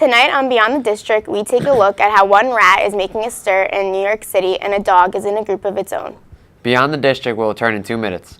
Tonight on Beyond the District, we take a look at how one rat is making a stir in New York City and a dog is in a group of its own. Beyond the District will return in 2 minutes.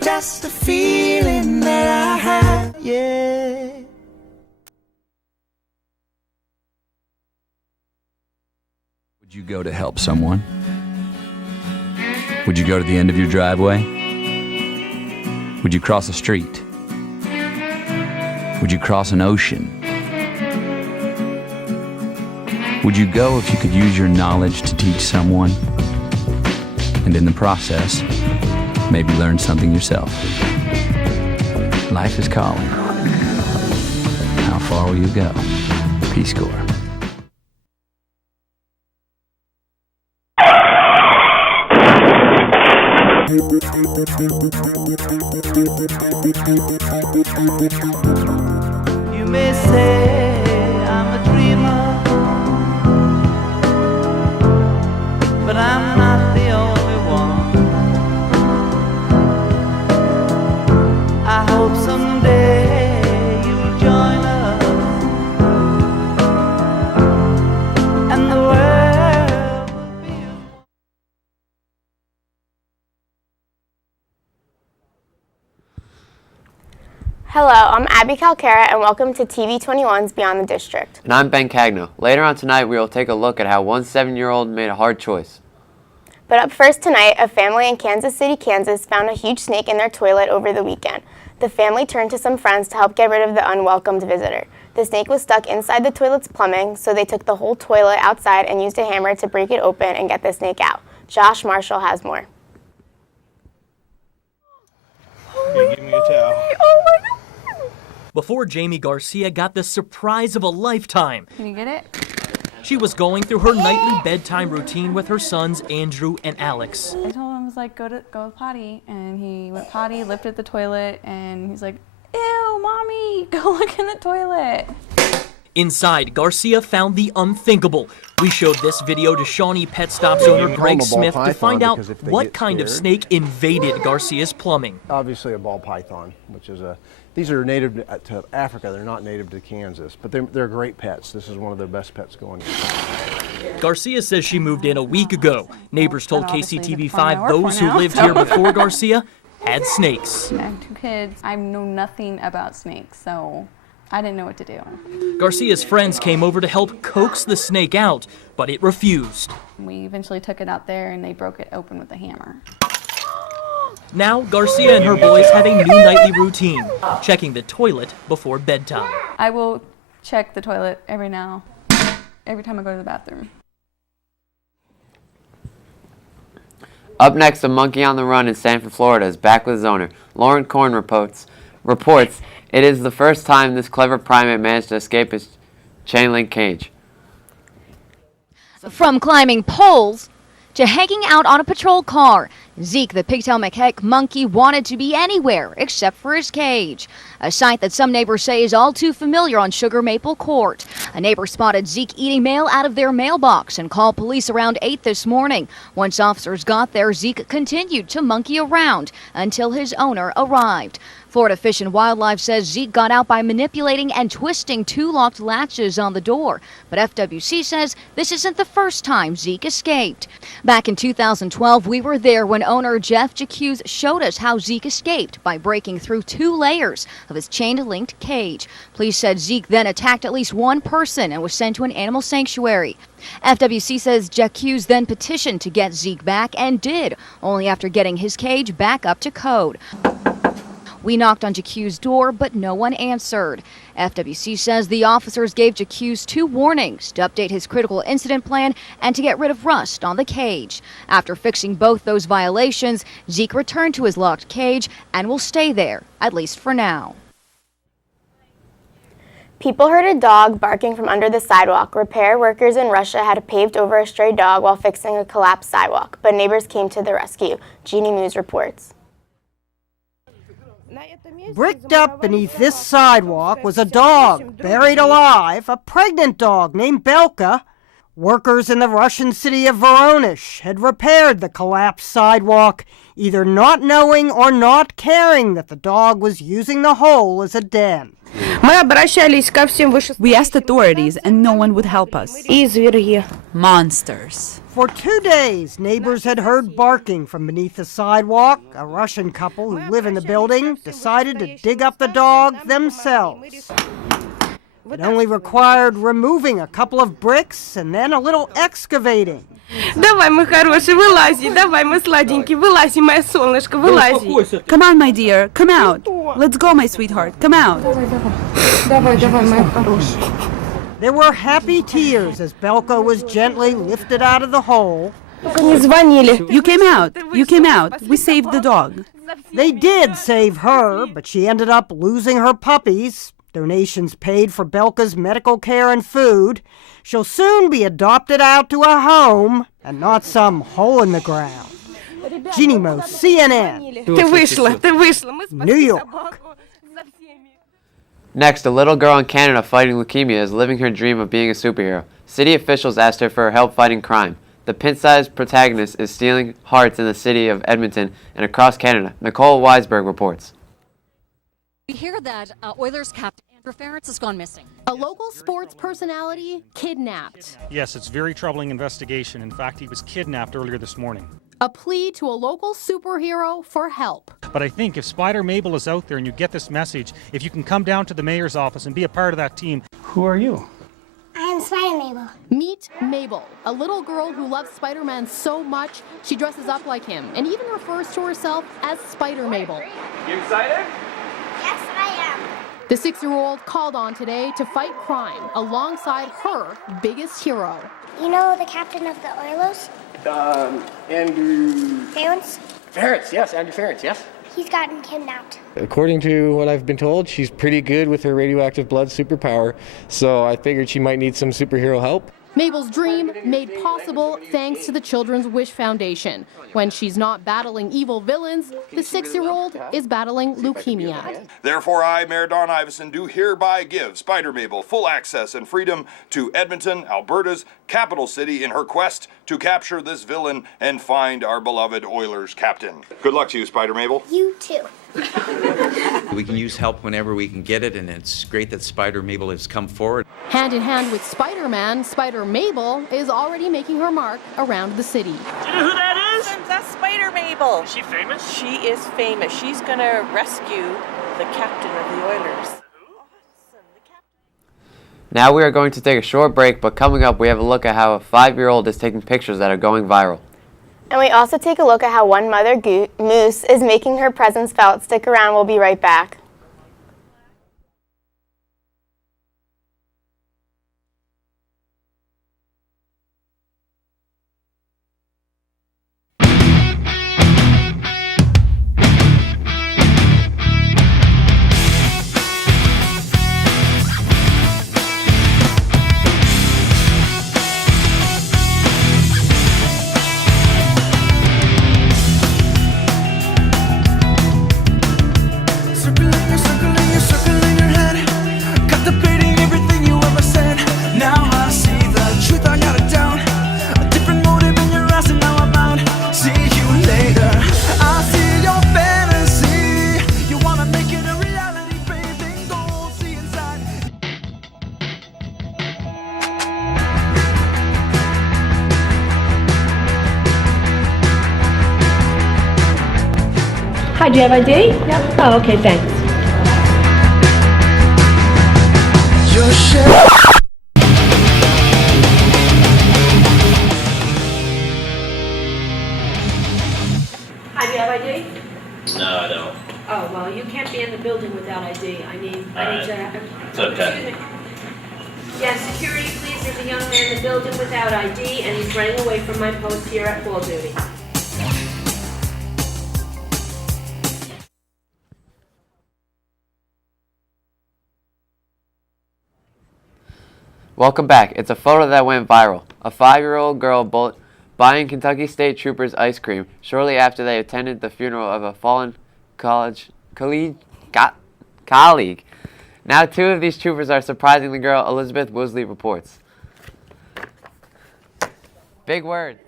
Just a feeling that I have, yeah. Would you go to help someone? Would you go to the end of your driveway? Would you cross a street? Would you cross an ocean? Would you go if you could use your knowledge to teach someone? And in the process, maybe learn something yourself. Life is calling. How far will you go? Peace Corps. You may say I'm a dreamer, but I'm not the only one. I hope someday you'll join us, and the world will be one. Hello, I'm Abby Calcara, and welcome to TV 21's Beyond the District. And I'm Ben Cagno. Later on tonight, we will take a look at how one 7-year-old made a hard choice. But up first tonight, a family in Kansas City, Kansas found a huge snake in their toilet over the weekend. The family turned to some friends to help get rid of the unwelcomed visitor. The snake was stuck inside the toilet's plumbing, so they took the whole toilet outside and used a hammer to break it open and get the snake out. Josh Marshall has more. Okay, give me a towel. Oh my God! Before Jamie Garcia got the surprise of a lifetime. Can you get it? She was going through her nightly bedtime routine with her sons, Andrew and Alex. I told him, I was like, go potty, and he went potty, lifted the toilet, and he's like, ew, mommy, go look in the toilet. Inside, Garcia found the unthinkable. We showed this video to Shawnee Pet Stop's owner Greg Smith to find out what kind of snake invaded Garcia's plumbing. Obviously a ball python, which is these are native to Africa. They're not native to Kansas, but they're great pets. This is one of their best pets going. Garcia says she moved in a week ago. Neighbors told KCTV5 those who lived here before Garcia had snakes. I have 2 kids. I know nothing about snakes, so I didn't know what to do. Garcia's friends came over to help coax the snake out, but it refused. We eventually took it out there, and they broke it open with a hammer. Now, Garcia and her boys have a new nightly routine, checking the toilet before bedtime. I will check the toilet every time I go to the bathroom. Up next, a monkey on the run in Sanford, Florida is back with his owner. Lauren Korn reports it is the first time this clever primate managed to escape his chain link cage. From climbing poles to hanging out on a patrol car, Zeke, the pigtail macaque monkey, wanted to be anywhere except for his cage, a sight that some neighbors say is all too familiar on Sugar Maple Court. A neighbor spotted Zeke eating mail out of their mailbox and called police around 8 this morning. Once officers got there, Zeke continued to monkey around until his owner arrived. Florida Fish and Wildlife says Zeke got out by manipulating and twisting 2 locked latches on the door. But FWC says this isn't the first time Zeke escaped. Back in 2012, we were there when owner Jeff Jacques showed us how Zeke escaped by breaking through 2 layers of his chain-linked cage. Police said Zeke then attacked at least one person and was sent to an animal sanctuary. FWC says Jacques then petitioned to get Zeke back and did, only after getting his cage back up to code. We knocked on Jacques' door, but no one answered. FWC says the officers gave Jacques 2 warnings to update his critical incident plan and to get rid of rust on the cage. After fixing both those violations, Zeke returned to his locked cage and will stay there, at least for now. People heard a dog barking from under the sidewalk. Repair workers in Russia had paved over a stray dog while fixing a collapsed sidewalk, but neighbors came to the rescue. Jeannie Moose reports. Bricked up beneath this sidewalk was a dog, buried alive, a pregnant dog named Belka. Workers in the Russian city of Voronezh had repaired the collapsed sidewalk, either not knowing or not caring that the dog was using the hole as a den. We asked authorities and no one would help us. Monsters. For 2 days, neighbors had heard barking from beneath the sidewalk. A Russian couple who live in the building decided to dig up the dog themselves. It only required removing a couple of bricks and then a little excavating. Come on, my dear, come out. Let's go, my sweetheart, come out. There were happy tears as Belka was gently lifted out of the hole. You came out. We saved the dog. They did save her, but she ended up losing her puppies. Donations paid for Belka's medical care and food. She'll soon be adopted out to a home and not some hole in the ground. Jeannie Moose, CNN. New York. Next, a little girl in Canada fighting leukemia is living her dream of being a superhero. City officials asked her for help fighting crime. The pint-sized protagonist is stealing hearts in the city of Edmonton and across Canada. Nicole Weisberg reports. We hear that Oilers captain Andrew Ference has gone missing. A local sports personality kidnapped. Yes, it's a very troubling investigation. In fact, he was kidnapped earlier this morning. A plea to a local superhero for help. But I think if SpiderMabel is out there and you get this message, if you can come down to the mayor's office and be a part of that team. Who are you? I am SpiderMabel. Meet Mabel, a little girl who loves Spider-Man so much she dresses up like him and even refers to herself as SpiderMabel. You excited? Yes, I am. The 6-year-old called on today to fight crime alongside her biggest hero. You know the captain of the Oilers? Andrew... Ference? Ference, yes, Andrew Ference, yes. He's gotten kidnapped. According to what I've been told, she's pretty good with her radioactive blood superpower, so I figured she might need some superhero help. Mabel's dream made possible thanks to the Children's Wish Foundation. When she's not battling evil villains, the 6-year-old is battling leukemia. Therefore, I, Mayor Don Iveson, do hereby give SpiderMabel full access and freedom to Edmonton, Alberta's capital city, in her quest to capture this villain and find our beloved Oilers captain. Good luck to you, SpiderMabel. You too. We can use help whenever we can get it, and it's great that SpiderMabel has come forward. Hand in hand with Spider-Man, SpiderMabel is already making her mark around the city. Do you know who that is? That's SpiderMabel. Is she famous? She is famous. She's gonna rescue the captain of the Oilers. Now we are going to take a short break, but coming up we have a look at how a 5-year-old is taking pictures that are going viral. And we also take a look at how one mother moose is making her presence felt. Stick around, we'll be right back. Circle Hi, do you have ID? Yep. Oh, okay, thanks. Hi, do you have ID? No, I don't. Oh, well, you can't be in the building without ID. I need to... It's okay. Excuse me. Yes, security, please. There's a young man in the building without ID, and he's running away from my post here at Ball Duty. Welcome back. It's a photo that went viral. A 5-year-old girl buying Kentucky State Troopers ice cream shortly after they attended the funeral of a fallen colleague. Now 2 of these troopers are surprising the girl, Elizabeth Woosley reports. Big word.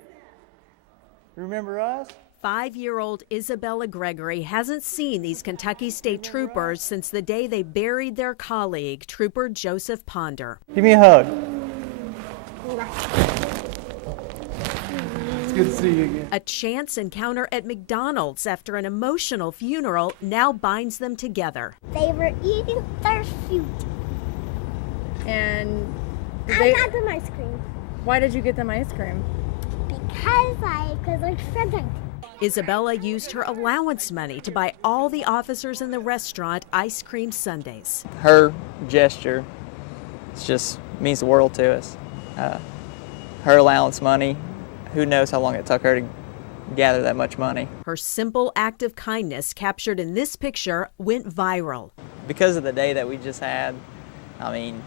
Remember us? 5-year-old Isabella Gregory hasn't seen these Kentucky State Troopers since the day they buried their colleague, Trooper Joseph Ponder. Give me a hug. It's good to see you again. A chance encounter at McDonald's after an emotional funeral now binds them together. They were eating their food. And I got them ice cream. Why did you get them ice cream? Because like friends. Isabella used her allowance money to buy all the officers in the restaurant ice cream sundaes. Her gesture just means the world to us. Her allowance money, who knows how long it took her to gather that much money. Her simple act of kindness captured in this picture went viral. Because of the day that we just had, I mean,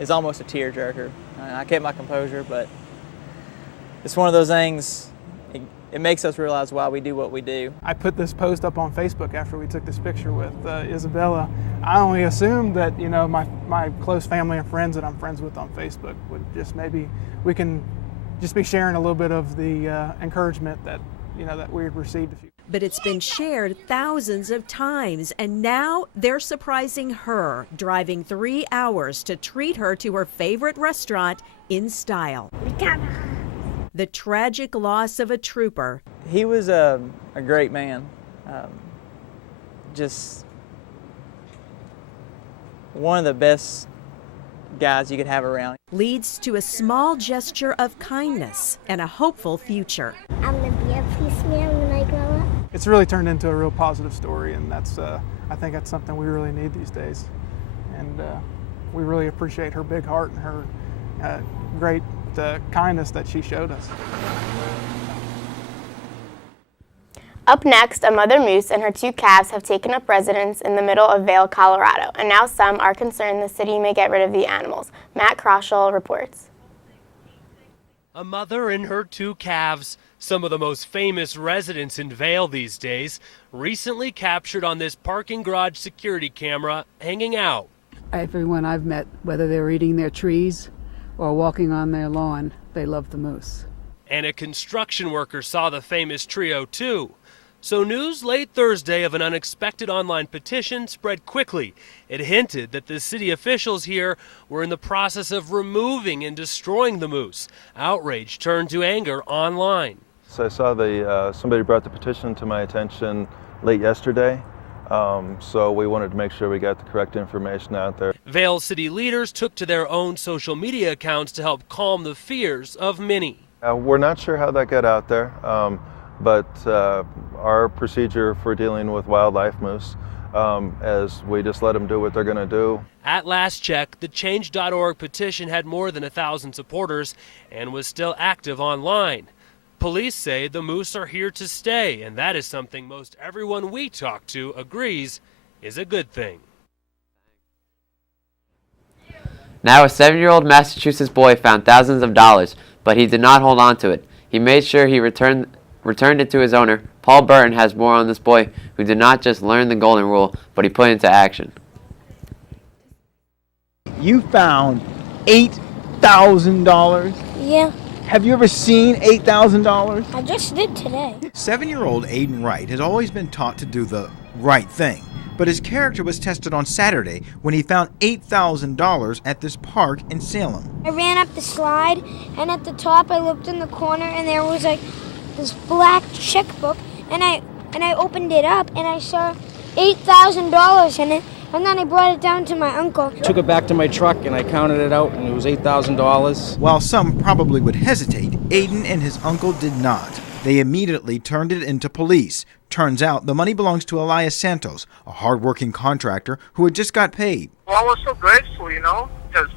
it's almost a tearjerker. I kept my composure, but it's one of those things, it makes us realize why we do what we do. I put this post up on Facebook after we took this picture with Isabella. I only assumed that, you know, my close family and friends that I'm friends with on Facebook would just maybe, we can just be sharing a little bit of the encouragement that, you know, that we've received. But it's been shared thousands of times, and now they're surprising her, driving 3 hours to treat her to her favorite restaurant in style. The tragic loss of a trooper. He was a great man. Just one of the best guys you could have around. Leads to a small gesture of kindness and a hopeful future. I'm going to be a policeman when I grow up. It's really turned into a real positive story, and that's I think that's something we really need these days. And we really appreciate her big heart and her great kindness that she showed us. Up next, a mother moose and her 2 calves have taken up residence in the middle of Vail, Colorado, and now some are concerned the city may get rid of the animals. Matt Kroschel reports. A mother and her 2 calves, some of the most famous residents in Vail these days, recently captured on this parking garage security camera hanging out. Everyone I've met, whether they're eating their trees or walking on their lawn, they love the moose. And a construction worker saw the famous trio too. So news late Thursday of an unexpected online petition spread quickly. It hinted that the city officials here were in the process of removing and destroying the moose. Outrage turned to anger online. So I saw somebody brought the petition to my attention late yesterday. So we wanted to make sure we got the correct information out there. Vail city leaders took to their own social media accounts to help calm the fears of many. We're not sure how that got out there, but our procedure for dealing with wildlife moose, as we just let them do what they're going to do. At last check, the Change.org petition had more than 1,000 supporters and was still active online. Police say the moose are here to stay, and that is something most everyone we talk to agrees is a good thing. Now a 7-year-old Massachusetts boy found thousands of dollars, but he did not hold on to it. He made sure he returned it to his owner. Paul Burton has more on this boy who did not just learn the golden rule, but he put it into action. You found $8,000? Yeah. Have you ever seen $8,000? I just did today. 7-year-old Aiden Wright has always been taught to do the right thing, but his character was tested on Saturday when he found $8,000 at this park in Salem. I ran up the slide, and at the top I looked in the corner, and there was like this black checkbook, and I and I opened it up, and I saw $8,000 in it, and then I brought it down to my uncle. Took it back to my truck, and I counted it out, and it was $8,000. While some probably would hesitate, Aiden and his uncle did not. They immediately turned it into police. Turns out the money belongs to Elias Santos, a hard-working contractor who had just got paid. Well, I was so grateful, because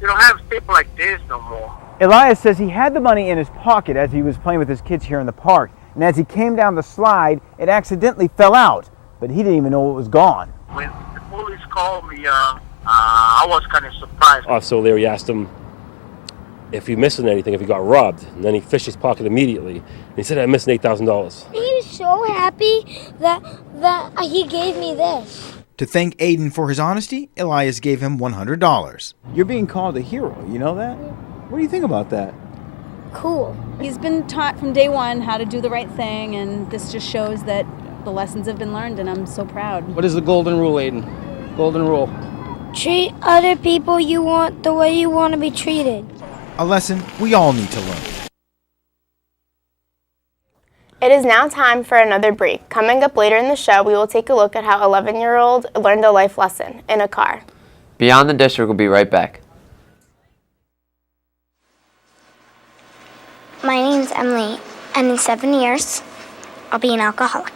you don't have people like this no more. Elias says he had the money in his pocket as he was playing with his kids here in the park, and as he came down the slide, it accidentally fell out, but he didn't even know it was gone. When the police called me, I was kind of surprised. Officer O'Leary asked him if he missed anything, if he got robbed, and then he fished his pocket immediately, and he said, "I missed $8,000. He was so happy that he gave me this. To thank Aiden for his honesty, Elias gave him $100. You're being called a hero, you know that? What do you think about that? Cool. He's been taught from day one how to do the right thing, and this just shows that the lessons have been learned, and I'm so proud. What is the golden rule, Aiden? Golden rule. Treat other people the way you want to be treated. A lesson we all need to learn. It is now time for another break. Coming up later in the show, we will take a look at how 11-year-old learned a life lesson in a car. Beyond the District will be right back. My name's Emily, and in 7 years, I'll be an alcoholic.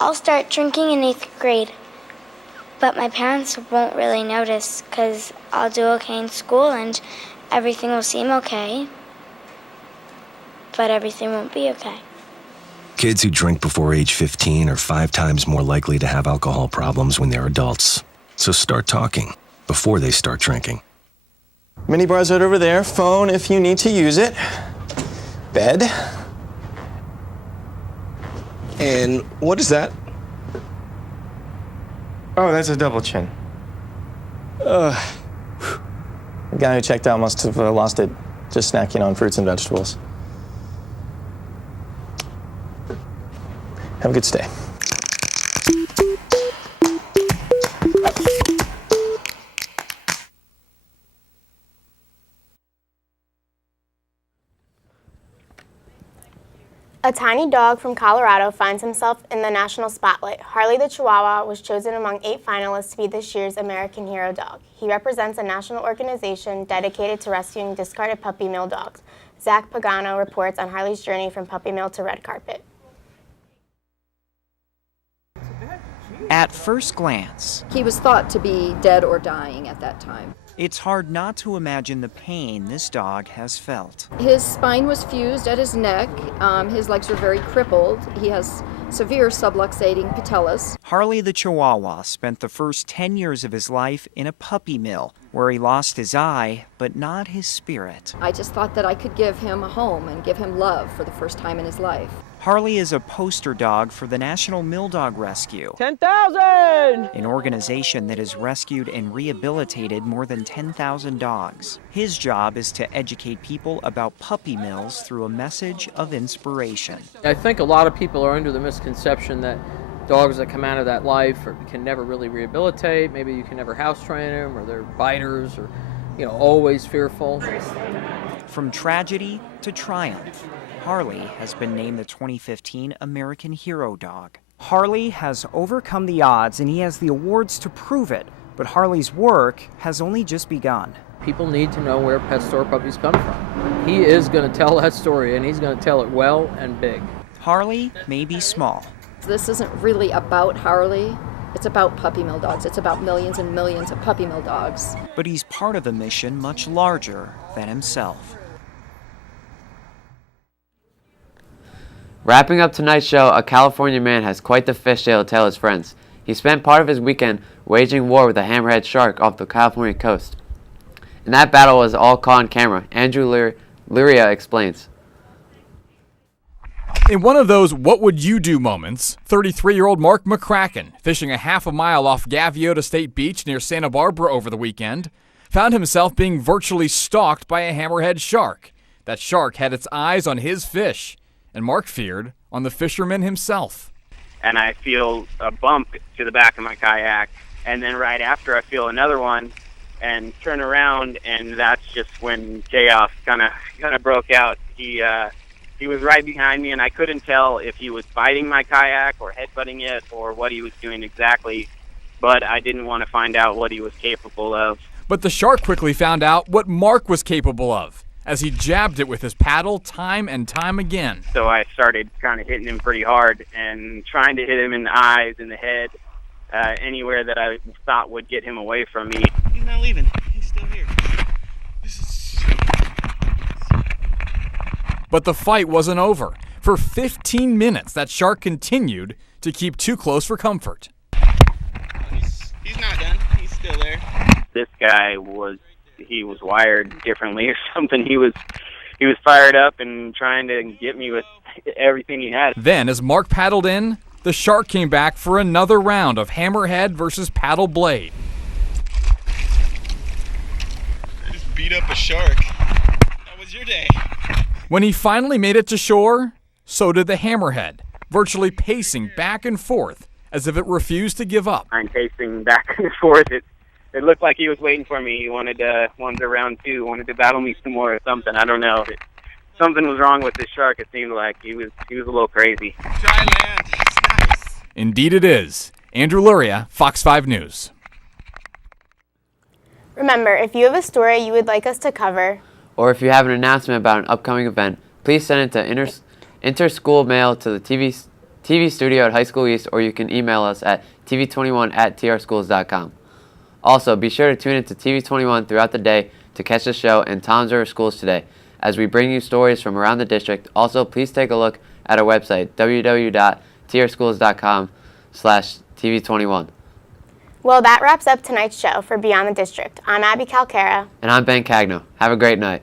I'll start drinking in 8th grade, but my parents won't really notice because I'll do okay in school and everything will seem okay, but everything won't be okay. Kids who drink before age 15 are 5 times more likely to have alcohol problems when they're adults. So start talking before they start drinking. Mini bar's right over there. Phone if you need to use it. Bed. And what is that? Oh, that's a double chin. The guy who checked out must have lost it just snacking on fruits and vegetables. Have a good stay. A tiny dog from Colorado finds himself in the national spotlight. Harley the Chihuahua was chosen among 8 finalists to be this year's American Hero Dog. He represents a national organization dedicated to rescuing discarded puppy mill dogs. Zach Pagano reports on Harley's journey from puppy mill to red carpet. At first glance, he was thought to be dead or dying at that time. It's hard not to imagine the pain this dog has felt. His spine was fused at his neck. His legs were very crippled. He has severe subluxating patellas. Harley the Chihuahua spent the first 10 years of his life in a puppy mill, where he lost his eye, but not his spirit. I just thought that I could give him a home and give him love for the first time in his life. Harley is a poster dog for the National Mill Dog Rescue, 10,000! an organization that has rescued and rehabilitated more than 10,000 dogs. His job is to educate people about puppy mills through a message of inspiration. I think a lot of people are under the misconception that dogs that come out of that life can never really rehabilitate. Maybe you can never house train them, or they're biters, or always fearful. From tragedy to triumph, Harley has been named the 2015 American Hero Dog. Harley has overcome the odds and he has the awards to prove it, but Harley's work has only just begun. People need to know where pet store puppies come from. He is going to tell that story, and he's going to tell it well and big. Harley may be small. This isn't really about Harley. It's about puppy mill dogs. It's about millions and millions of puppy mill dogs. But he's part of a mission much larger than himself. Wrapping up tonight's show, a California man has quite the fish tale to tell his friends. He spent part of his weekend waging war with a hammerhead shark off the California coast. And that battle was all caught on camera. Andrew Lyria explains. In one of those what would you do moments, 33-year-old Mark McCracken, fishing a half a mile off Gaviota State Beach near Santa Barbara over the weekend, found himself being virtually stalked by a hammerhead shark. That shark had its eyes on his fish, and Mark feared on the fisherman himself. And I feel a bump to the back of my kayak, and then right after I feel another one, and turn around, and that's just when chaos kind of broke out. He He was right behind me, and I couldn't tell if he was biting my kayak or headbutting it or what he was doing exactly, but I didn't want to find out what he was capable of. But the shark quickly found out what Mark was capable of, as he jabbed it with his paddle time and time again. So I started kind of hitting him pretty hard and trying to hit him in the eyes, in the head, anywhere that I thought would get him away from me. He's not leaving. He's still here. But the fight wasn't over. For 15 minutes, that shark continued to keep too close for comfort. He's not done. He's still there. This guy was wired differently or something. He was fired up and trying to get me with everything he had. Then, as Mark paddled in, the shark came back for another round of hammerhead versus paddle blade. I just beat up a shark. That was your day. When he finally made it to shore, so did the hammerhead, virtually pacing back and forth as if it refused to give up. I'm pacing back and forth. It looked like he was waiting for me. He wanted round two, wanted to battle me some more or something. I don't know. Something was wrong with this shark. It seemed like he was a little crazy. Dry land. It's nice. Indeed it is. Andrew Luria, Fox 5 News. Remember, if you have a story you would like us to cover, or if you have an announcement about an upcoming event, please send it to interschool mail to the TV studio at High School East, or you can email us at tv21@trschools.com. Also, be sure to tune into TV21 throughout the day to catch the show and Tom's River Schools Today as we bring you stories from around the district. Also, please take a look at our website, www.trschools.com/TV21. well, that wraps up tonight's show for Beyond the District. I'm Abby Calcara. And I'm Ben Cagno. Have a great night.